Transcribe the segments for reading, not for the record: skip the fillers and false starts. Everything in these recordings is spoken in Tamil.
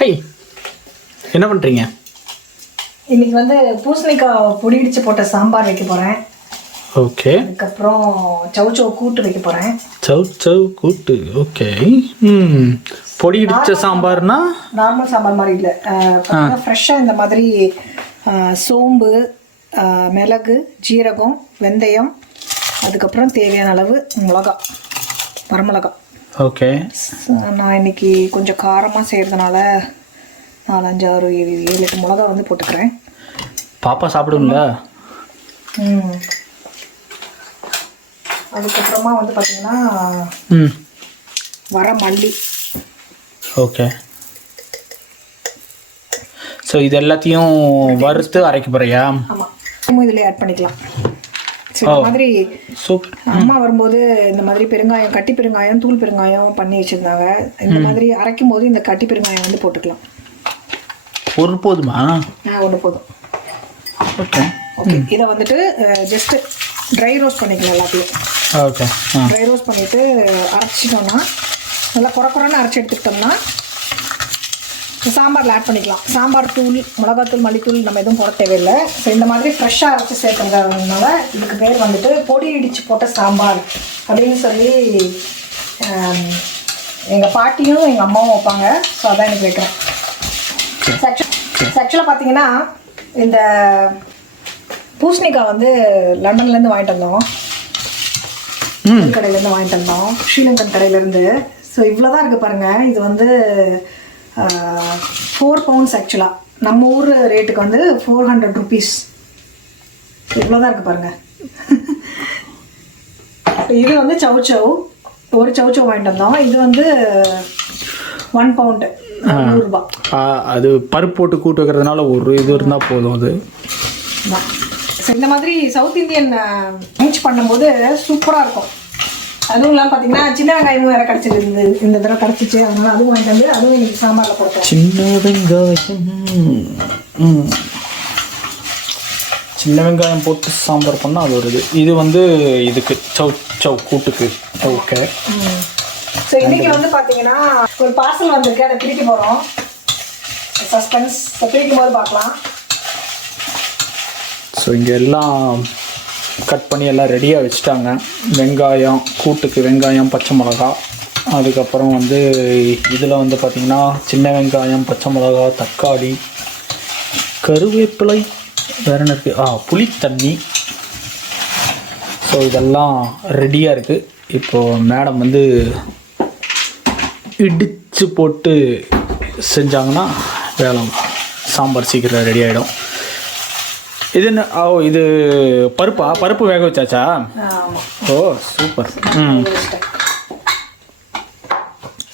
ஹை, என்ன பண்ணுறீங்க? இன்னைக்கு வந்து பூசணிக்காய் பொடி இடிச்சு போட்ட சாம்பார் வைக்க போகிறேன். ஓகே. அதுக்கப்புறம் சௌச்சௌ கூட்டு வைக்க போகிறேன். சௌச்சௌ கூட்டு, ஓகே. பொடி இடிச்ச சாம்பார்னா நார்மல் சாம்பார் மாதிரி இல்லை, ஃப்ரெஷ்ஷாக இந்த மாதிரி சோம்பு, மிளகு, ஜீரகம், வெந்தயம், அதுக்கப்புறம் தேவையான அளவு மிளகா, வரமிளகா. ஓகே. நான் இன்னைக்கு கொஞ்சம் காரமாக செய்கிறதுனால 4, 5, 6, 7, 8 மிளகா வந்து போட்டுக்கிறேன். பாப்பா சாப்பிடுங்களா? அதுக்கப்புறமா வந்து பார்த்தீங்கன்னா வர மல்லி. ஓகே. ஸோ இது எல்லாத்தையும் வறுத்து அரைக்க போறியா? ஆமாம், இதில் ஆட் பண்ணிக்கலாம். இந்த மாதிரி அம்மா வரும்போது இந்த மாதிரி பெருங்காயம், கட்டி பெருங்காயம், தூள் பெருங்காயம் பண்ணி வச்சுருந்தாங்க. இந்த மாதிரி அரைக்கும் போது இந்த கட்டி பெருங்காயம் வந்து போட்டுக்கலாம். ஒரு போதுமா? ஒன்று போதும். ஓகே. ஓகே, இதை வந்துட்டு ஜஸ்ட் ட்ரை ரோஸ்ட் பண்ணிக்கலாம் எல்லாத்தையும். ஓகே. ட்ரை ரோஸ்ட் பண்ணிவிட்டு அரைச்சிட்டோம்னா, நல்லா குறைன்னு அரைச்சி எடுத்துக்கிட்டோம்னா சாம்பாரில் ஆட் பண்ணிக்கலாம். சாம்பார் தூள், மிளகாத்தூள், மல்லித்தூள் நம்ம எதுவும் போட தேவையில்லை. ஸோ இந்த மாதிரி ஃப்ரெஷ்ஷாக அரைச்சி சேர்த்துறதுனால இதுக்கு பேர் வந்துட்டு பொடி இடித்து போட்ட சாம்பார் அப்படின்னு சொல்லி எங்கள் பாட்டியும் எங்கள் அம்மாவும் வைப்பாங்க. ஸோ அதான் எனக்கு வைக்கிறேன். ஆக்சுவலாக பார்த்தீங்கன்னா இந்த பூசணிக்காய் வந்து லண்டன்லேருந்து வாங்கிட்டு வந்தோம், கடையிலேருந்து வாங்கிட்டு வந்தோம், ஸ்ரீலங்கன் கடையிலேருந்து. ஸோ இவ்வளோ தான் இருக்குது பாருங்கள். இது வந்து 4 pounds. ஆக்சுவலாக நம்ம ஊர் ரேட்டுக்கு வந்து 400 rupees. இவ்வளோ தான் இருக்குது பாருங்கள். இது வந்து சௌச்சௌ, ஒரு சௌச்சௌ வாங்கிட்டு வந்தோம். இது வந்து 1 pound, 100 ரூபா. அது பருப்பு போட்டு கூட்டு வைக்கிறதுனால ஒரு இது இருந்தால் போதும். அது இந்த மாதிரி சவுத் இந்தியன் லஞ்ச் பண்ணும்போது சூப்பராக இருக்கும். அதுவும் இல்லாமல் பார்த்தீங்கன்னா சின்ன வெங்காயமும் வேறு கிடச்சிருக்கு. இந்த தடவை கிடச்சிச்சு, அதனால அதுவும் வாங்கிட்டு வந்து அதுவும் இன்னைக்கு சாம்பாரில் போட்டேன். சின்ன வெங்காயம் போட்டு சாம்பார் பண்ணால் அது ஒரு இது வந்து இதுக்கு சௌச்சௌ கூட்டுக்கு. ஓகே. ஸோ இன்றைக்கி வந்து பார்த்தீங்கன்னா ஒரு பார்சல் வந்திருக்கு, அதை பிரிக்க போகிறோம். சஸ்பென்ஸ், பிரிக்கும் போது பார்க்கலாம். ஸோ இங்கே எல்லாம் கட் பண்ணி எல்லாம் ரெடியாக வச்சுட்டாங்க. வெங்காயம் கூட்டுக்கு, வெங்காயம், பச்சை மிளகா, அதுக்கப்புறம் வந்து இதில் வந்து பார்த்திங்கன்னா சின்ன வெங்காயம், பச்சை மிளகா, தக்காளி, கருவேப்பிலை, வேறு என்ன இருக்குது, புளித்தண்ணி. ஸோ இதெல்லாம் ரெடியாக இருக்குது. இப்போது மேடம் வந்து இடித்து போட்டு செஞ்சாங்கன்னா வேலை சாம்பார் சீக்கிரம் ரெடி ஆகிடும். இது என்ன? இது பருப்பா? பருப்பு வேக வச்சாச்சா? ஓ சூப்பர்.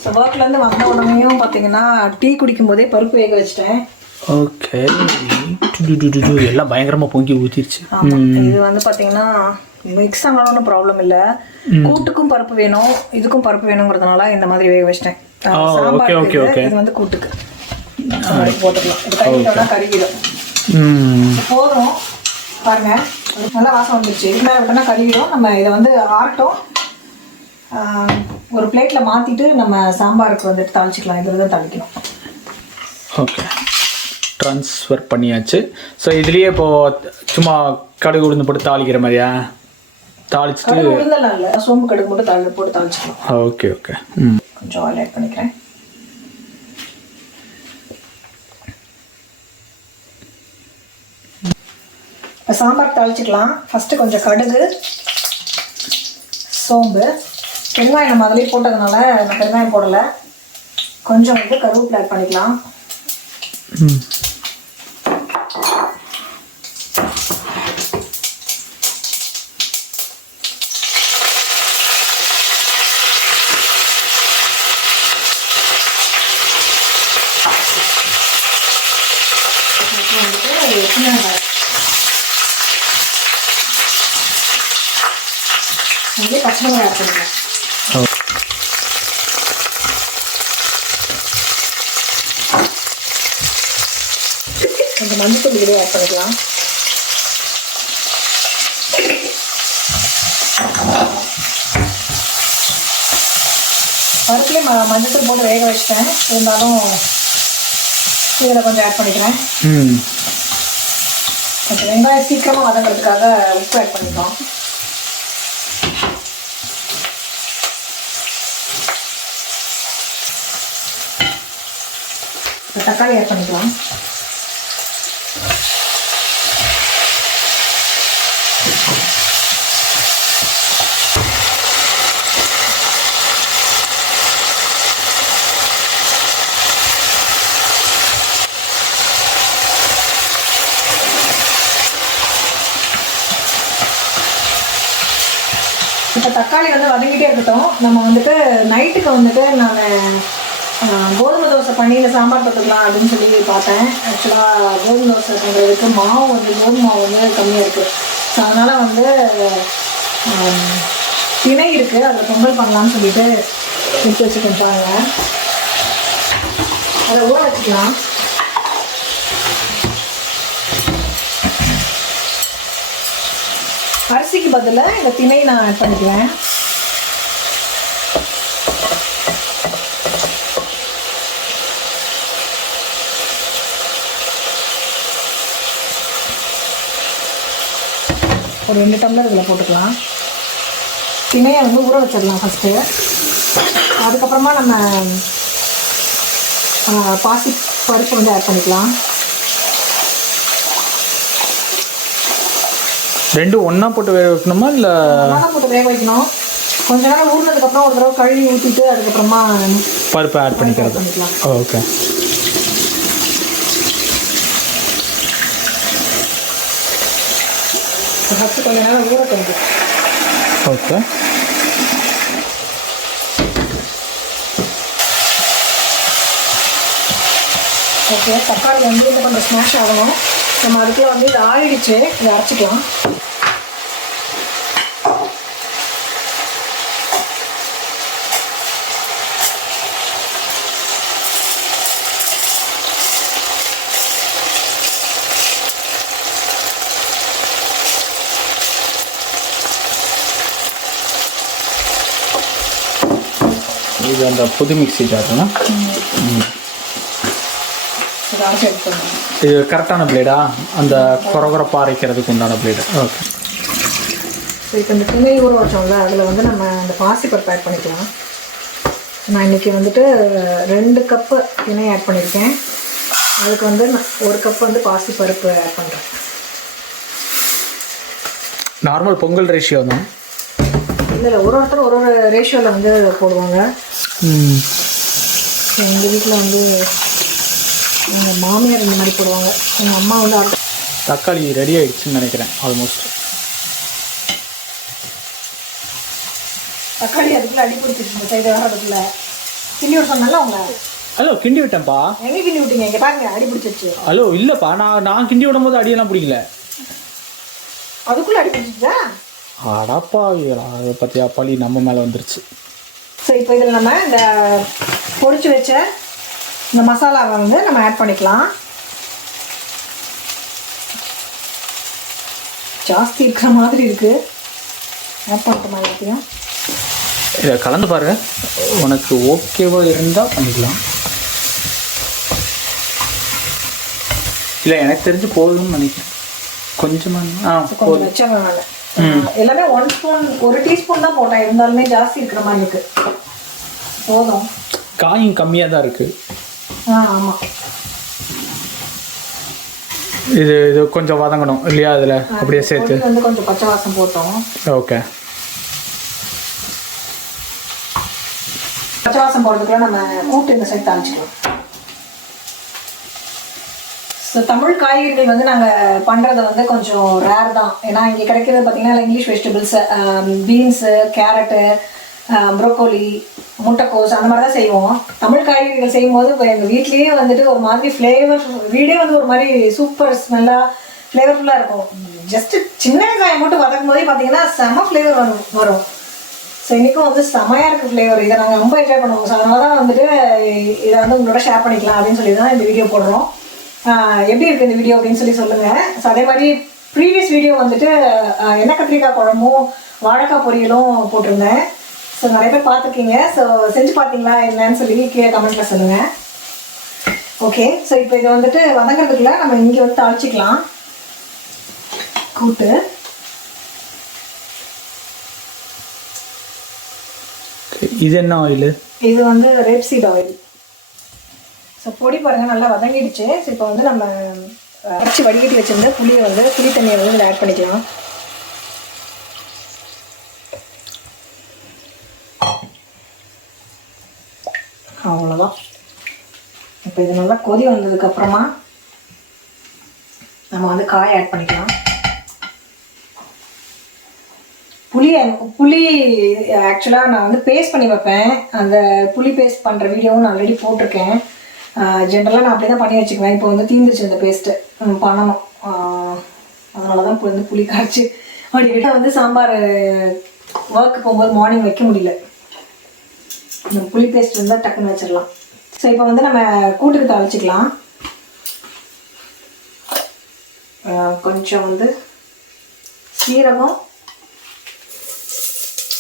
ஸோ ஒர்க்லேருந்து வந்த உடனேயும் பார்த்தீங்கன்னா டீ குடிக்கும் போதே பருப்பு வேக வச்சிட்டேன். ஓகே. எல்லாம் பயங்கரமாக பொங்கி ஊற்றிடுச்சு. இது வந்து பார்த்தீங்கன்னா மிக்ஸ் ஆனாலும் ஒன்றும் ப்ராப்ளம் இல்லை. கூட்டுக்கும் பருப்பு வேணும், இதுக்கும் பருப்பு வேணுங்கிறதுனால இந்த மாதிரி வேக வச்சிட்டேன். Okay okay okay. இது வந்து கூட்டுக்கு போட்டுக்கலாம். இது கறிக்கிட்டோம்னா கறிக்கிடும். போதும் பாருங்க, நல்லா வாசம் வந்துடுச்சு. இது மேலே விட்டோம்னா கறிவிடும். நம்ம இதை வந்து ஆறட்டும், ஒரு பிளேட்டில் மாற்றிட்டு நம்ம சாம்பாருக்கு வந்துட்டு தாளிச்சிக்கலாம். இதில் தான் தாளிக்கணும். ஓகே, ட்ரான்ஸ்ஃபர் பண்ணியாச்சு. ஸோ இதுலேயே இப்போது சும்மா கடுகு உளுந்து போட்டு தாளிக்கிற மாதிரியா? தாளிச்சுட்டு உளுந்தெல்லாம் இல்லை, சோம்பு கடுகு மட்டும் போட்டு தாளிச்சிக்கலாம். Okay okay. கொஞ்சம் ஆயில் ஆட் பண்ணிக்கிறேன். இப்போ சாம்பார் தாளிச்சிக்கலாம். ஃபஸ்ட்டு கொஞ்சம் கடுகு, சோம்பு, வெங்காயம் நம்ம அதிலே போட்டதுனால நான் வெங்காயம் போடலை. கொஞ்சம் வந்து கருவேப்பிலை ஆட் பண்ணிக்கலாம். வந்து பச்சை மிளகாய் ஆட் பண்ணிக்கலாம். கொஞ்சம் மஞ்சள் இதுலேயே ஆட் பண்ணிக்கலாம். பருப்புலேயே மஞ்சள் போட்டு வேக வச்சிட்டேன். இருந்தாலும் இதில் கொஞ்சம் ஆட் பண்ணிக்கிறேன். ம். கொஞ்சம் வெங்காயம் சீக்கிரமாக வதங்கிறதுக்காக உப்பு ஆட் பண்ணிக்கலாம். தக்காளி ஆட் பண்ணிக்கலாம். இப்போ தக்காளி வந்து வதங்கிட்டே இருக்கட்டும். நம்ம வந்துட்டு நைட்டுக்கு வந்துட்டு நான் கோதுமை தோசை பண்ணி இந்த சாம்பார் தொட்டுக்கலாம் அப்படின்னு சொல்லி பார்த்தேன். ஆக்சுவலாக கோதுமை தோசை பண்ணுறதுக்கு மாவு வந்து கோதுமை மாவு வந்து கம்மியாக இருக்குது. ஸோ அதனால் வந்து திணை இருக்குது, அதில் பொங்கல் பண்ணலான்னு சொல்லிட்டு எடுத்து வச்சுக்கோங்க. பாருங்கள், அதை ஊற வச்சுக்கலாம். அரிசிக்கு பதிலாக இந்த திணை நான் ஆட் பண்ணிக்குவேன். ஒரு 2 டம்ளர் இதில் போட்டுக்கலாம். திணையை வந்து ஊற வச்சிடலாம் ஃபஸ்ட்டு. அதுக்கப்புறமா நம்ம பாசி பருப்பு வந்து ஆட் பண்ணிக்கலாம். ரெண்டும் ஒன்றா போட்டு வேக வைக்கணுமா இல்லை? ஒன்றா போட்டு வேக வைக்கணும். கொஞ்ச நேரம் ஊறினதுக்கப்புறம் ஒரு தடவை கழுவி ஊற்றிட்டு அதுக்கப்புறமா பருப்பு ஆட் பண்ணிக்கலாம். ஓகே. ஃபஸ்ட்டு கொஞ்ச நேரம் ஊற கொஞ்சம். ஓகே. ஓகே, தக்காளி வந்து இன்னும் கொஞ்சம் ஸ்மாஷ் ஆகணும். நம்ம அதுக்குள்ளே வந்து இது ஆறிடுச்சு, இதை அரைச்சிக்கலாம். இது அந்த புது மிக்ஸி ஜார்னா? இது கரெக்டான பிளேடா? அந்த கொரகொரப்பா அரைக்கிறதுக்கு உண்டான பிளேடு. ஓகே. ஸோ இப்போ இந்த திணை ஊற வச்சோம்ல, அதில் வந்து நம்ம அந்த பாசிப்பருப்பு ஆட் பண்ணிக்கலாம். நான் இன்றைக்கி வந்துட்டு 2 கப்பு திணை ஆட் பண்ணியிருக்கேன். அதுக்கு வந்து நான் 1 கப் வந்து பாசிப்பருப்பு ஆட் பண்ணுறேன். நார்மல் பொங்கல் ரேஷியோ தான். இல்லை, ஒருத்தர் ஒரு ரேஷியோவில் வந்து போடுவாங்க. எங்கள் வீட்டில் வந்து எங்கள் மாமியார் இந்த மாதிரி போடுவாங்க. எங்கள் அம்மா வந்து தக்காளி ரெடி ஆகிடுச்சுன்னு நினைக்கிறேன். ஆல்மோஸ்ட் தக்காளி அதுக்குள்ளே அடி பிடிச்சிருச்சு. இந்த சைடு வரதுக்குள்ள கிண்டி விட சொன்னால அவங்க. ஹலோ, கிண்டி விட்டேன்ப்பா. எங்கே கிண்டி விட்டீங்க? இங்கே பாருங்க, அடி பிடிச்சிருச்சு. ஹலோ, இல்லைப்பா, நான் கிண்டி விடும் போது அடியெல்லாம் பிடிக்கல. அதுக்குள்ளே அடி பிடிச்சிச்சா? அடாப்பா, அதை பற்றியா பழி நம்ம மேலே வந்துருச்சு. ஸோ இப்போ இதில் நம்ம இந்த பொரிச்சு வச்ச இந்த மசாலாவை வந்து நம்ம ஆட் பண்ணிக்கலாம். ஜாஸ்தி இருக்கிற மாதிரி இருக்குது. ஆட் பண்ணிட்டோமா எல்லாத்தையும்? இதை கலந்து பாருங்க, உனக்கு ஓகேவாக இருந்தால் பண்ணிக்கலாம். இல்லை, எனக்கு தெரிஞ்சு போதும்னு நினைக்கிறேன். கொஞ்சமாக கொஞ்சம் வச்சாங்க வேலை. எல்லாமே 1 ஸ்பூன், 1 டீஸ்பூன் தான் போட்டேன். இருந்தாலுமே ஜாஸ்தி இருக்கிற மாதிரி இருக்கு. போதும். காயும் கம்மியாக தான் இருக்கு. ஆமாம். இது கொஞ்சம் வதங்கணும் இல்லையா? அதில் அப்படியே சேர்த்து வந்து கொஞ்சம் பச்சை வாசம் போட்டோம். ஓகே. பச்சை வாசம் போடுறதுக்குள்ள நம்ம கூட்டு இந்த சைட் தாளிச்சிக்கலாம். ஸோ தமிழ் காய்கறிகள் வந்து நாங்கள் பண்ணுறது வந்து கொஞ்சம் ரேர் தான். ஏன்னா இங்கே கிடைக்கிறது பார்த்திங்கன்னா English vegetables, beans, carrot, broccoli, முட்டைக்கோஸ் அந்த மாதிரி தான் செய்வோம். தமிழ் காய்கறிகள் செய்யும்போது இப்போ எங்கள் வீட்லேயே வந்துட்டு ஒரு மாதிரி ஃப்ளேவர், வீடே வந்து ஒரு மாதிரி சூப்பர் ஸ்மெல்லாக ஃப்ளேவர்ஃபுல்லாக இருக்கும். ஜஸ்ட்டு சின்ன வெங்காயம் மட்டும் வதக்கும் போதே பார்த்தீங்கன்னா செம ஃப்ளேவர் வரும். ஸோ இன்றைக்கும் வந்து செமையாக இருக்குது ஃப்ளேவர். இதை நாங்கள் ரொம்ப என்ஜாய் பண்ணுவோம். ஸோ அதனால தான் வந்துட்டு இதை வந்து உங்களோட ஷேர் பண்ணிக்கலாம் அப்படின்னு சொல்லி தான் இந்த வீடியோ போடுறோம். எப்படி இருக்குது இந்த வீடியோ அப்படின்னு சொல்லி சொல்லுங்கள். ஸோ அதே மாதிரி ப்ரீவியஸ் வீடியோ வந்துட்டு எண்ணெய் கத்திரிக்காய் குழம்பும் வாழைக்காய் பொரியலும் போட்டிருந்தேன். ஸோ நிறைய பேர் பார்த்துருக்கீங்க. ஸோ செஞ்சு பார்த்தீங்களா என்னன்னு சொல்லி கீழே கமெண்ட்டில் சொல்லுங்கள். ஓகே, ஸோ இப்போ இதை வந்துட்டு வதங்கிறதுக்குள்ள நம்ம இங்கே வந்து தாளிச்சிக்கலாம். கூட்டு இது என்ன ஆயில்? இது வந்து ரேப்சீட் ஆயில். ஸோ பொடி பாருங்கள் நல்லா வதங்கிடுச்சு. ஸோ இப்போ வந்து நம்ம அரைச்சி வடிகட்டி வச்சுருந்த புளி தண்ணியை வந்து இதில் ஆட் பண்ணிக்கலாம். அவ்வளோதான். இப்போ இது நல்லா கொதி வந்ததுக்கப்புறமா நம்ம வந்து காய் ஆட் பண்ணிக்கலாம். புளி ஆக்சுவலாக நான் வந்து பேஸ்ட் பண்ணி வைப்பேன். அந்த புளி பேஸ்ட் பண்ணுற வீடியோவும் நான் ஆல்ரெடி போட்டிருக்கேன். ஜென்ரலாக நான் அப்படி தான் பண்ணி வச்சுக்குவேன். இப்போ வந்து தீர்ந்துச்சு இந்த பேஸ்ட்டு பண்ணணும். அதனால தான் இப்போ வந்து புளி காய்ச்சி அப்படி விட்டால் வந்து சாம்பார் ஒர்க்கு போகும்போது மார்னிங் வைக்க முடியல. இந்த புளி பேஸ்ட் இருந்தால் டக்குன்னு வச்சிடலாம். ஸோ இப்போ வந்து நம்ம கூட்டுக்கு தாளிச்சிக்கலாம். கொஞ்சம் வந்து சீரகம்,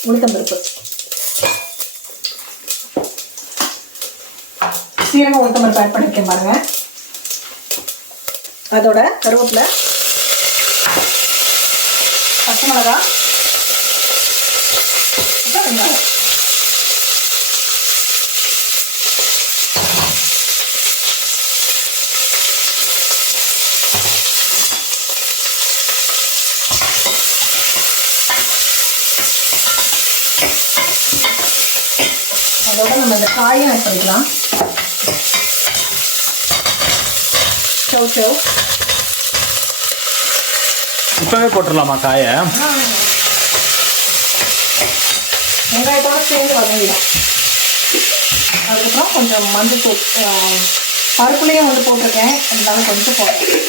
உளுத்தம்பருப்பு, சீரகம் உளுத்தம்பருப்பு ஆட் பண்ணியிருக்கேன் பாருங்கள். அதோட கருவேப்பிலை, பச்சை மிளகா, அப்புறம் வெங்காயம். அதோட நம்ம இந்த காயும் ஆட் பண்ணிக்கலாம். சவ் இப்போவே போட்டுடலாமா காயை? வெங்காயத்தோட சேர்ந்து வதங்கிடும். அதுக்கப்புறம் கொஞ்சம் மஞ்சள் பருப்புலேயும் வந்து போட்டிருக்கேன், இருந்தாலும் கொஞ்சம் போடுறேன்.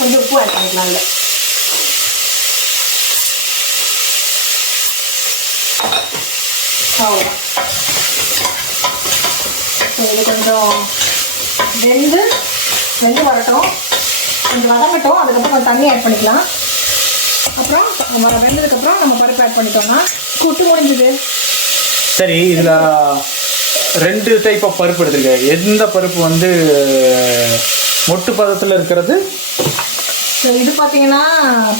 கொஞ்சம் உப்பு ஆட் பண்ணிக்கலாம். இல்லை அவ்வளோதான். ஸோ இது கொஞ்சம் வெந்து வரட்டும், கொஞ்சம் வதங்கட்டும். அதுக்கப்புறம் தண்ணி ஆட் பண்ணிக்கலாம். அப்புறம் வெந்ததுக்கப்புறம் நம்ம பருப்பு ஆட் பண்ணிட்டோம்னா கூட்டு முடிஞ்சுது. சரி, இதில் 2 டைப் ஆஃப் பருப்பு எடுத்துருக்கேன். எந்த பருப்பு வந்து மொட்டு பதத்தில் இருக்கிறது? ஸோ இது பார்த்தீங்கன்னா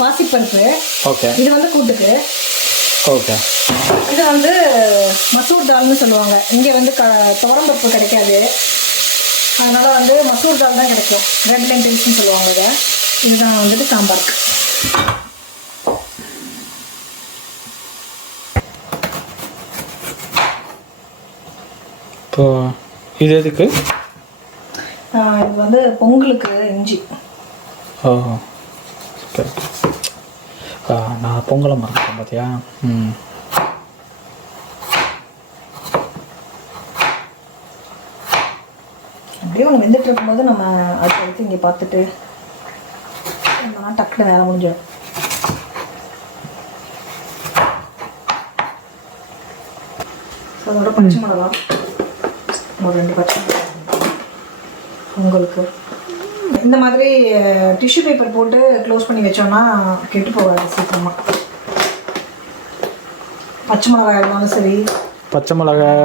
பாசிப்பருப்பு. ஓகே. இது வந்து கூட்டுக்கு. ஓகே. இது வந்து மசூர் தால்னு சொல்லுவாங்க. இங்கே வந்து துவரம்பருப்பு கிடைக்காது, அதனால் வந்து மசூர் தால் தான் கிடைக்கும். ரெட் லென்டில்ஸ்னு சொல்லுவாங்க இதை. இதுதான் வந்துட்டு சாம்பாருக்கு. இப்போ இது எதுக்கு? இது வந்து பொங்கலுக்கு இஞ்சி. ஓ சரி. நான் பொங்கலை மறந்துட்டேன் பார்த்தியா? அப்படியே ஒன்று வெந்துட்டு இருக்கும்போது நம்ம அடுத்து இங்கே பார்த்துட்டு டக்குனு வேலை முடிஞ்சிடும். அதோட பச்சை மிளகா ஒரு 2 பச்சை மிளகா பொங்கலுக்கு. இந்த மாதிரி டிஷ்யூ பேப்பர் போட்டு க்ளோஸ் பண்ணி வச்சோம்னா கெட்டு போகாது சீக்கிரமாக. பச்சை மிளகாய் இருந்தாலும் சரி, பச்சை மிளகாய்,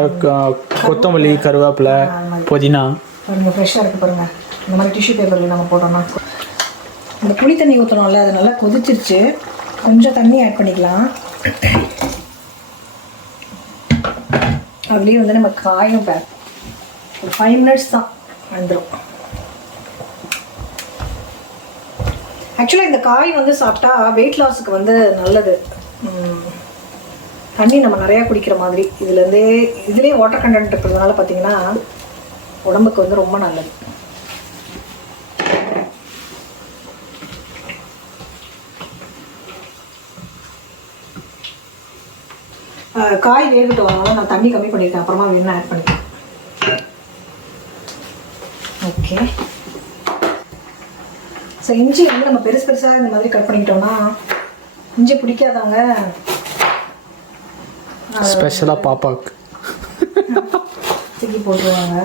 கொத்தமல்லி, கருவேப்பிலை, புதினா பாருங்கள் ஃப்ரெஷ்ஷாக இருக்குது பாருங்கள். இந்த மாதிரி டிஷ்யூ பேப்பரில் நம்ம போட்டோம்னா இந்த புளி தண்ணி ஊற்றணும்ல, அது நல்லா கொதிச்சிருச்சு. கொஞ்சம் தண்ணி ஆட் பண்ணிக்கலாம். அதுலேயும் வந்து நம்ம காயும் பேக் ஒரு 5 மினிட்ஸ் தான் வந்துடும். ஆக்சுவலாக இந்த காய் வந்து சாப்பிட்டா வெயிட் லாஸுக்கு வந்து நல்லது. தண்ணி நம்ம நிறையா குடிக்கிற மாதிரி இதுலேயே வாட்டர் கண்டென்ட் இருக்கிறதுனால பார்த்திங்கன்னா உடம்புக்கு வந்து ரொம்ப நல்லது. காய் வேகட்டும், அதனால நான் தண்ணி கம்மி பண்ணியிருக்கேன். அப்புறமா வேணும் ஆட் பண்ணிக்கிறேன். ஓகே. ஸோ இஞ்சி வந்து நம்ம பெருசாக இந்த மாதிரி கட் பண்ணிக்கிட்டோம்னா இஞ்சி பிடிக்காதவங்க ஸ்பெஷலாக பாப்பாவுக்கு தூக்கி போட்டுருவாங்க.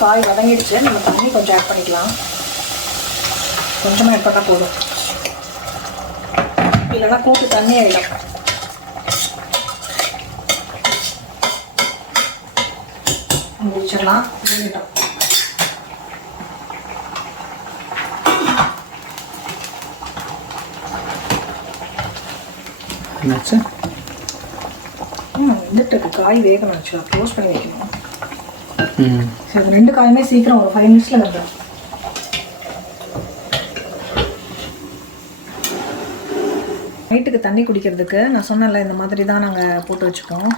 காய் வதங்கிடுச்சு, நம்ம தண்ணி கொஞ்சம் ஆட் பண்ணிக்கலாம். கொஞ்சமாக ஆட் பண்ணால் போதும், இல்லைன்னா கூட்டு தண்ணி ஆகிடும். முடிச்சிடலாம். என்னாச்சு? வந்துட்டு இருக்கு, காய் வேகணும். ஆக்சுவலாக க்ளோஸ் பண்ணி வைக்கணும். சரி, அது 2 காயுமே சீக்கிரம் ஒரு 5 மினிட்ஸில் வந்துடும். நைட்டுக்கு தண்ணி குடிக்கிறதுக்கு நான் சொன்னேன்ல, இந்த மாதிரி தான் நாங்கள் போட்டு வச்சுப்போம்.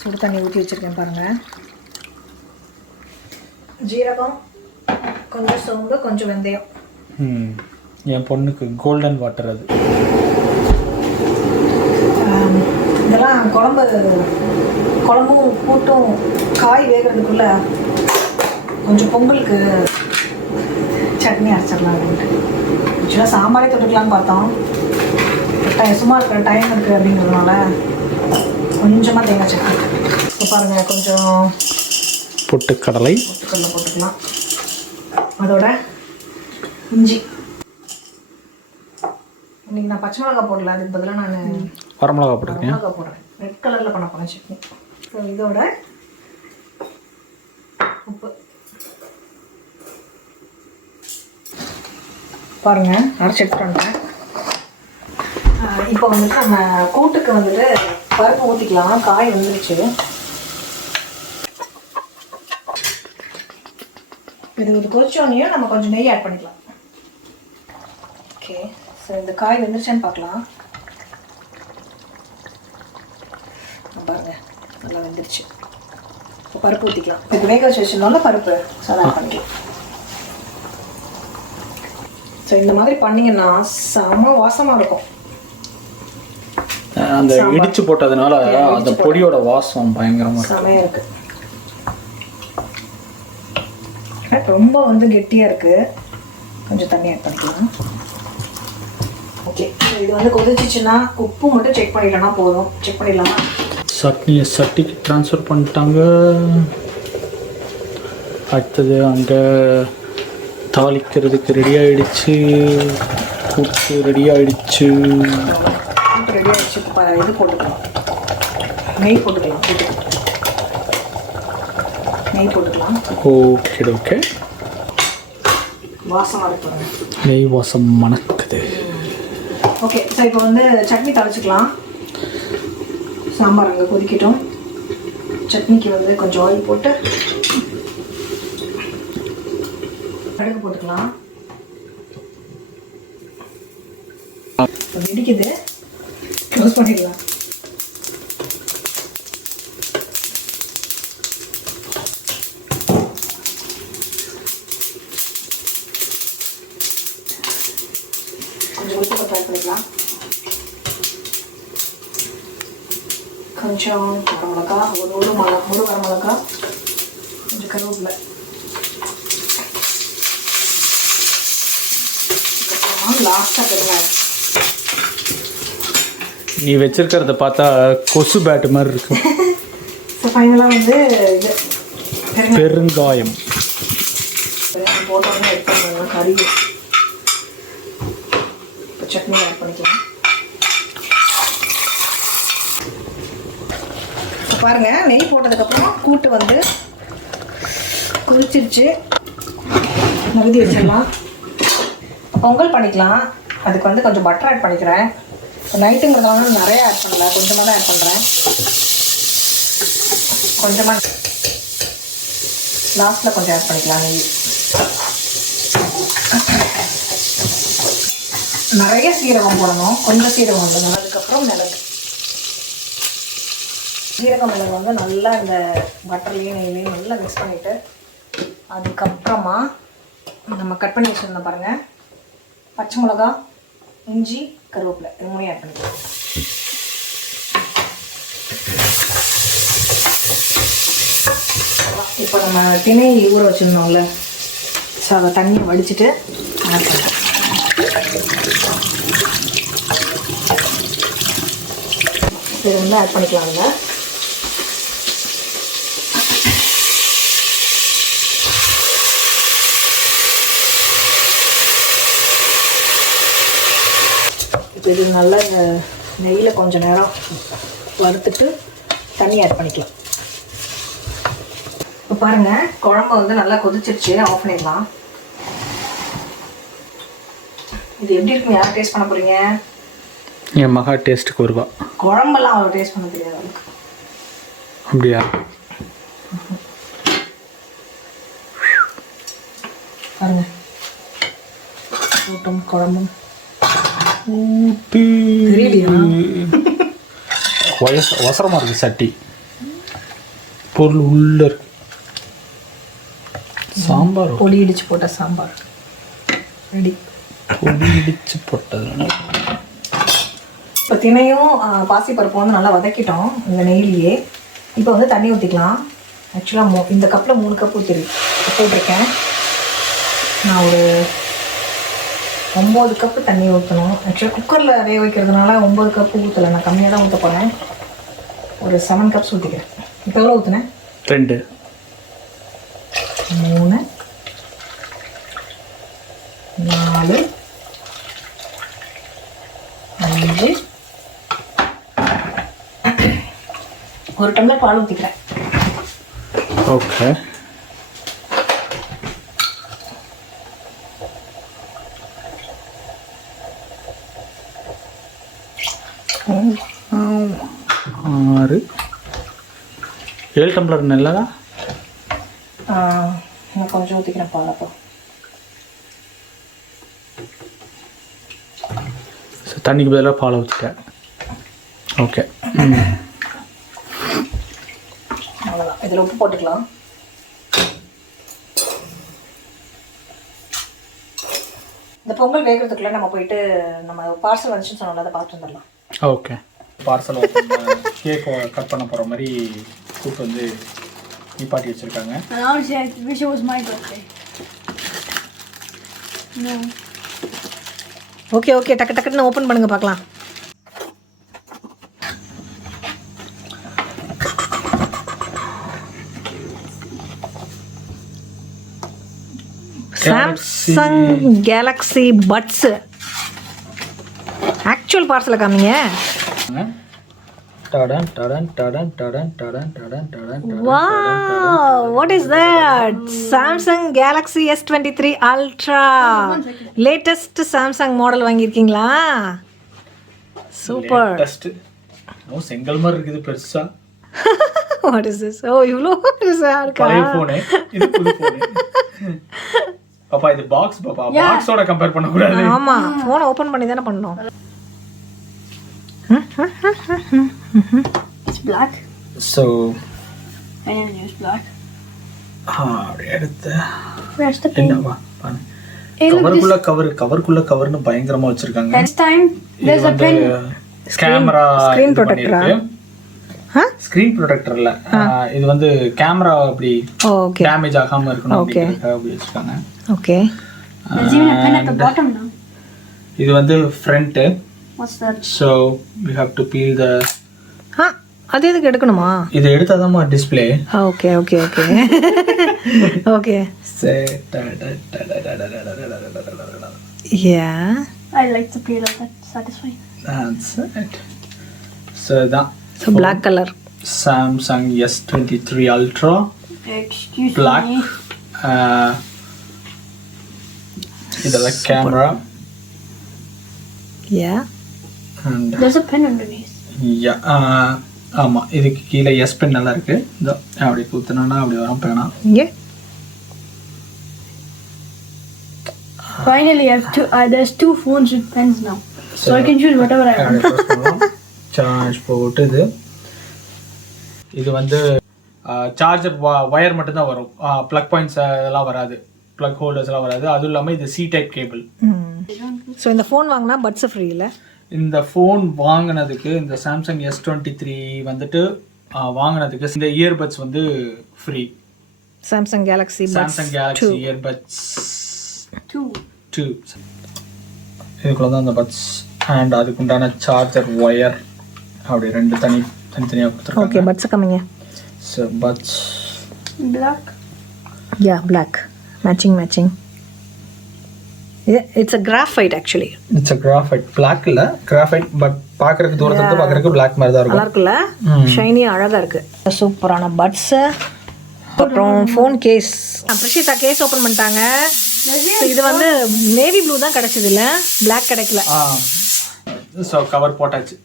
சுடு தண்ணி ஊற்றி வச்சுருக்கேன் பாருங்கள். ஜீரகம், கொஞ்சம் சோம்பு, கொஞ்சம் வெந்தயம். என் பொண்ணுக்கு கோல்டன் வாட்டர் அது. இதெல்லாம் குழம்பும் கூட்டும் காய் வேகிறதுக்குள்ள கொஞ்சம் பொங்கலுக்கு சட்னி அரைச்சிடலாம் அப்படின்ட்டு. ஆக்சுவலாக சாம்பாரே தொட்டுக்கலான்னு பார்த்தோம். சும்மா இருக்கிற டைம் இருக்குது அப்படிங்கிறதுனால கொஞ்சமாக தேங்காய் சட்னி. இப்போ பாருங்கள், கொஞ்சம் பொட்டுக்கடலை போட்டுக்கலாம். அதோட இஞ்சி. இன்னைக்கு நான் பச்சை மிளகா போடல, அதுக்கு பதிலாக நான் வரமிளகா போட்டுருக்கேன். மிளகா போடுறேன். ரெட் கலரில் பண்ண போகிறேன் சட்னி. ஸோ இதோட உப்பு பாருங்கள், அரைச்சி எடுத்துட்டு வந்துட்டேன். இப்போ வந்துட்டு நம்ம கூட்டுக்கு வந்துட்டு பருப்பு ஊற்றிக்கலாம். காய் வந்துருச்சு. இது கொதிச்சோடனே நம்ம கொஞ்சம் நெய் ஆட் பண்ணிக்கலாம். ஓகே, ஸோ இந்த காய் வந்துருச்சான்னு பார்க்கலாம். பாருங்க, நல்லா வெந்துருச்சு. இப்போ பருப்பு ஊற்றிக்கலாம். இது வேக வச்சு வச்சுருந்தோம்ல பருப்பு, ஸோ அதை ஆட் பண்ணிக்கலாம். ஸோ இந்த மாதிரி பண்ணிங்கன்னா செம வாசமாக இருக்கும். அந்த இடிச்சு போட்டதுனால அந்த பொடியோட வாசம் பயங்கரமாக செமையாக இருக்குது. ரொம்ப வந்து கெட்டியாக இருக்குது. கொஞ்சம் தண்ணி ஆட் பண்ணிக்கலாம். ஓகே, இது வந்து கொதிச்சிச்சுன்னா உப்பு மட்டும் செக் பண்ணிட்டோன்னா போதும். செக் பண்ணிடலாமா? சட்னியை சட்டிக்கு ட்ரான்ஸ்ஃபர் பண்ணிட்டாங்க. அடுத்தது அங்கே தாளிக்கிறதுக்கு ரெடி ஆகிடுச்சு. கூட்டு ரெடி ஆகிடுச்சு. ரெடி ஆகிடுச்சு. இது போட்டுக்கலாம், நெய் போட்டுக்கலாம். நெய் போட்டுக்கலாம். ஓகே ஓகே, வாசமாக இருக்கு. நெய் வாசம் மணக்குது. ஓகே, ஸோ இப்போ வந்து சட்னி தாளிச்சிக்கலாம். சாம்பார் அங்கே கொதிக்கட்டும். சட்னிக்கு வந்து கொஞ்சம் ஆயில் போட்டு கடுகு போட்டுக்கலாம். இடிக்குது, க்ளோஸ் பண்ணிடலாம். கொஞ்சம் உப்பு ஆட் பண்ணிக்கலாம். கொஞ்சம் வரமிளகா, ஒரு வரமிளகா, கொஞ்சம் கருவேப்பிலை. அதுக்கப்புறமா லாஸ்ட்டாக பெருங்காயம். நீ வச்சிருக்கிறத பார்த்தா கொசு பேட்டு மாதிரி இருக்கு. ஸோ ஃபைனலாக வந்து இது பெருங்காயம் போட்டோன்னே ஆட் பண்ணலாம். கறி இப்போ சட்னி ஆட் பண்ணிக்கலாம். பாருங்கள், நெய் போட்டதுக்கப்புறம் கூட்டு வந்து கொதிச்சிருச்சு. நறுதி வச்சிடலாம். பொங்கல் பண்ணிக்கலாம். அதுக்கு வந்து கொஞ்சம் பட்டர் ஆட் பண்ணிக்கிறேன். நைட்டுங்கிறதுனால நிறைய ஆட் பண்ணல, கொஞ்சமாக தான் ஆட் பண்ணுறேன். கொஞ்சமாக லாஸ்ட்டில் கொஞ்சம் ஆட் பண்ணிக்கலாம் நெய். நிறைய சீரகம் போடணும், கொஞ்சம் சீரகம் வந்து. அதுக்கப்புறம் மிளகு. சீரகம் மிளகு வந்து நல்லா இந்த பட்டர்லேயும் நெய்லையும் நல்லா மிக்ஸ் பண்ணிவிட்டு அதுக்கப்புறமா நம்ம கட் பண்ணி வச்சுருந்தோம் பாருங்கள், பச்சை மிளகா, இஞ்சி, கருவேப்பிலை, இது மூணையும் ஆட் பண்ணிக்கலாம். இப்போ நம்ம திணை ஊற வச்சுருந்தோம்ல, ஸோ அதை தண்ணியை வடிச்சிட்டு ஆட் பண்ணலாம். இதை வந்து ஆட் பண்ணிக்கலாங்க. இப்போ இது நல்லா இந்த நெய்யில் கொஞ்சம் நேரம் வறுத்துட்டு தண்ணி ஆட் பண்ணிக்கலாம். இப்போ பாருங்கள், குழம்பு வந்து நல்லா கொதிச்சிருச்சு. ஆஃப் பண்ணிடலாம். இது எப்படி இருக்குங்க? யார் டேஸ்ட் பண்ண போகிறீங்க? என் மகா டேஸ்ட்டுக்கு வருவா. குழம்பெல்லாம் அவ்வளோ டேஸ்ட் பண்ண தெரியாது அவளுக்கு. அப்படியா? பாருங்க, கூட்டும் குழம்பும் அவசரமாக இருக்குது. சட்டி பொருள் உள்ள இருக்கு. சாம்பார் பொடி இடிச்சு போட்ட சாம்பார் ரெடி. பொடி இடிச்சு போட்டது. இப்போ தினையும் பாசிப்பருப்பு வந்து நல்லா வதக்கிட்டோம் இந்த நெய்லியே. இப்போ வந்து தண்ணி ஊற்றிக்கலாம். ஆக்சுவலாக இந்த கப்பில் 3 கப் போட்டிருக்கேன். நான் ஒரு 9 கப்பு தண்ணி ஊற்றணும். ஆக்சுவலாக குக்கரில் வேக வைக்கிறதுனால 9 கப்பு ஊற்றலை, நான் கம்மியாக தான் ஊற்ற போகிறேன். ஒரு 7 கப்ஸ் ஊற்றிக்கிறேன். இப்போ எவ்வளோ ஊற்றுனேன்? 2 3 4 5 1 டம்ளர் பால் ஊற்றிக்கிறேன். ஓகே. ஆறு 7 டம்ளர் நல்லதா? நான் கொஞ்சம் ஊற்றிக்கிறேன் பால். அப்போ தண்ணிக்கு பதிலாக பாலை ஊற்றிட்டேன். ஓகே. அவ்வளோதான். இதில் உப்பு போட்டுக்கலாம். இந்த பொங்கல் வேகிறதுக்குள்ளே நம்ம போயிட்டு நம்ம பார்சல் வந்துச்சுன்னு சொன்னோம்ல, அதை பார்த்துட்டு வந்துடலாம். ஓகே. பார்சல் கேக் கட் பண்ண போகிற மாதிரி கூப்பிட்டு வந்து நிப்பாட்டி வச்சுருக்காங்க. ஓகே ஓகே, டக்கு டக்குன்னு ஓப்பன் பண்ணுங்க பார்க்கலாம். சாம்சங் கேலக்ஸி பட்ஸ் ஆக்சுவல் பார்சலை காமிங்க. Wow, what is that? Samsung Galaxy S23 Ultra. Latest Samsung model வாங்கியிருக்கீங்களா? சூப்பர். ஓ, செங்கல் மாதிரி இருக்குது பெருசா. What is this? ஓ, இவ்வளோ பெருசா இருக்கா? பழைய ஃபோனு, இது புது ஃபோனு. பாப்பா இது பாக்ஸ் பாப்பா. பாக்ஸோட கம்பேர் பண்ண கூடாது. ஆமா, ஃபோனை ஓபன் பண்ணி தானே பண்ணனும். It's black. So I never used black. அப்படியே எடுத்து Where's the pen? என்னவா பாரு. கவருக்குள்ள கவர்னு பயங்கரமா வச்சிருக்காங்க. Next time there's a pen. Camera screen ப்ரொடெக்டரா? ஸ்கிரீன் ப்ரொடெக்டர் இல்ல, இது வந்து கேமரா அப்படி ஓகே டேமேஜ் ஆகாம இருக்கணும் அப்படிங்கறதுக்காக அப்படி வச்சிருக்காங்க. Okay. There's even a pen at the bottom now. இது வந்து front. What's that? So we have to peel the. அது எதுக்கு எடுக்கணுமா? இது எடுத்தாதாம்மா display. Okay okay okay okay. Yeah. I like the peel of that. Satisfying. That's it. So that. So black color. Samsung S23 Ultra. Excuse Black. me. இதெல்லாம் camera. Yeah. And There's a pen underneath. yeah, ஆமா, இதுக்கு கீழே எஸ் பென் நல்லா இருக்கு. இதோ அப்படி குத்துனா அப்படி வரும் பேனா. இங்க Finally, I have two. There's 2 phones with pens now, so I can choose whatever I want. Charge போட்டு இது வந்து சார்ஜர் ஒயர் மட்டும் தான் வரும். ப்ளக் பாயிண்ட்ஸ் இதெல்லாம் வராது, ப்ளக் ஹோல்டர்ஸ் எல்லாம் வராது. அதுவும் இல்லாமல் இது சி டைப் கேபிள். ஸோ இந்த ஃபோன் வாங்கினா பட்ஸ் ஃப்ரீ இல்லை? இந்த ஃபோன் வாங்கினதுக்கு இந்த சாம்சங் S23 வந்துட்டு வாங்கினதுக்கு இந்த இயர்பட்ஸ் வந்து ஃப்ரீ. Samsung Galaxy earbuds 2 2. இதுக்குள்ள தான் அந்த பட்ஸ் அண்ட் அதுக்குண்டான சார்ஜர் ஒயர் அப்படி 2 தனித்தனியாக கொடுத்துருக்காங்க. ஓகே, பட்ஸ் கம்மிங்க. So buds Black. Yeah, black matching. It's a graphite actually. It's a graphite. Black இல்லை, கிராஃபைட். பட் பார்க்கறதுக்கு தூரத்துலேருந்து பார்க்கறதுக்கு பிளாக் மாதிரி தான் இருக்கும். நல்லா இருக்குல்ல, ஷைனியாக அழகாக இருக்குது. சூப்பரான பட்ஸு, அப்புறம் ஃபோன் கேஸ். பிரஷிதா கேஸ் ஓப்பன் பண்ணிட்டாங்க. இது வந்து நேவி ப்ளூ தான் கிடச்சிது, இல்லை பிளாக் கிடைக்கல. ஸோ கவர் போட்டாச்சு.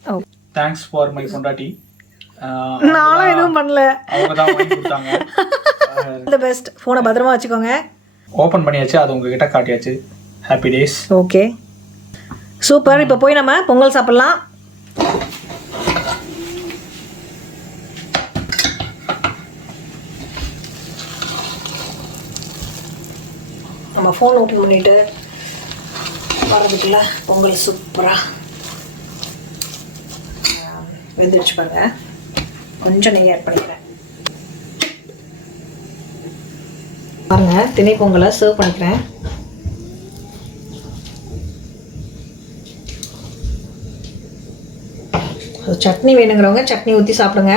தேங்க்ஸ் ஃபார் மை பொண்டாட்டி. நானும் எதுவும் பண்ணல, அவங்க தான் வாங்கி கொடுத்தாங்க. The best. ஃபோனை பத்திரமா வச்சுக்கோங்க. ஓப்பன் பண்ணியாச்சு, அது உங்ககிட்ட காட்டியாச்சு. Happy days. Okay super. இப்போ போய் நம்ம பொங்கல் சாப்பிட்லாம். நம்ம ஃபோன் ஓப்பன் பண்ணிவிட்டு வரதுக்குள்ள பொங்கல் சூப்பராக வெந்துடுச்சு பாருங்க. கொஞ்சம் நெய் ஆட் பண்ணிக்கிறேன் பாருங்க. திணை பொங்கலை சர்வ் பண்ணிக்கிறேன். சட்னி வேணுங்கிறவங்க சட்னி ஊற்றி சாப்பிடுங்க.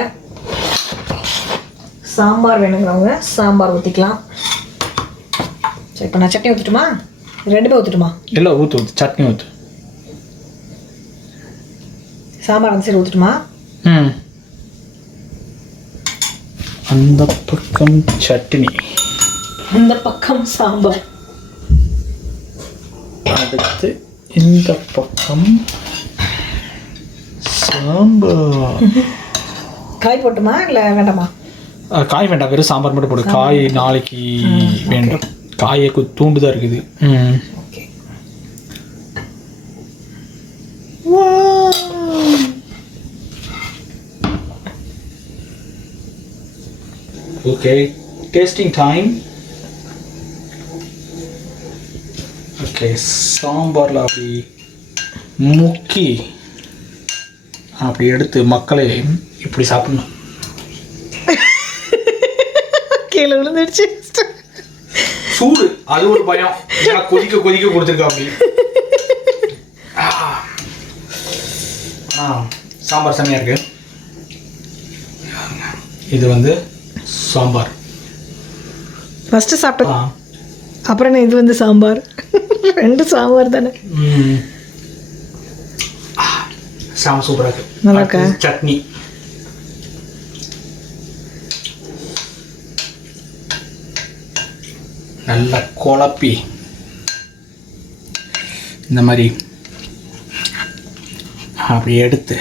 சாம்பார் வேணுங்கிறவங்க சாம்பார் ஊற்றிக்கலாம். சரி, இப்போ நான் சட்னி ஊற்றட்டுமா? 2 பேர் ஊற்றட்டுமா? இல்லை, ஊற்று சட்னி ஊற்று. சாம்பார் அந்த சைடு ஊற்றட்டுமா? அந்த பக்கம் சட்னி, அந்த பக்கம் சாம்பார், அடுத்து இந்த பக்கம் சாம்பார். காய் போட்டுமா இல்லை வேண்டாமா? காய் வேண்டாம், வெறும் சாம்பார் மட்டும் போடு. காய் நாளைக்கு வேண்டும். காயை தூண்டு தான் இருக்குது. Okay. Okay, tasting time. Okay, சாம்பாரில் அப்படி முக்கி அப்படி எடுத்து மக்களை இப்படி சாப்பிடணும். கீழே விழுந்துடுச்சு. சூடு, அது ஒரு பயம். கொதிக்க கொதிக்க கொடுத்துருக்கா அப்படி. சாம்பார் செம்மையாக இருக்கு. இது வந்து சாம்பார் ஃபஸ்ட்டு சாப்பிட்டேன், அப்புறம் இது வந்து சாம்பார். 2 சாம்பார் தானே. சாம்பார் சூப்பராக இருக்கு. நல்லா இருக்கா? சட்னி நல்லா குழப்பி இந்த மாதிரி அப்படி எடுத்து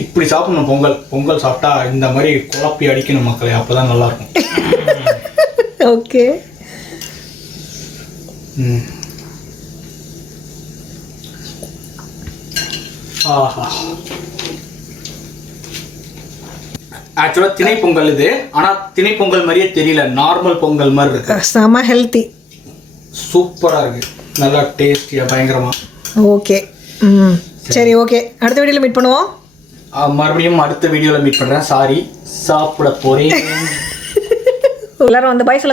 இப்படி சாப்பிடணும். பொங்கல் சாப்பிட்டா இந்த மாதிரி குழப்பி அடிக்கணும் மக்களே, அப்போதான் நல்லா இருக்கும். ஓகே. ஆஹா, ஆக்சுவலாக திணை பொங்கல் இது. ஆனால் திணை பொங்கல் மாதிரியே தெரியல, நார்மல் பொங்கல் மாதிரி இருக்கு. செம ஹெல்த்தி, சூப்பராக இருக்கு, நல்லா டேஸ்டியாக பயங்கரமாக. ஓகே. சரி, ஓகே. அடுத்த வீடியோவில் மீட் பண்ணுவோம். மறுபடியும் அடுத்த வீடியோவில் மீட் பண்ணுறேன். சாரி, சாப்பிட போகிறேன். எல்லாரும் வந்து பாய் சொல்லுங்க.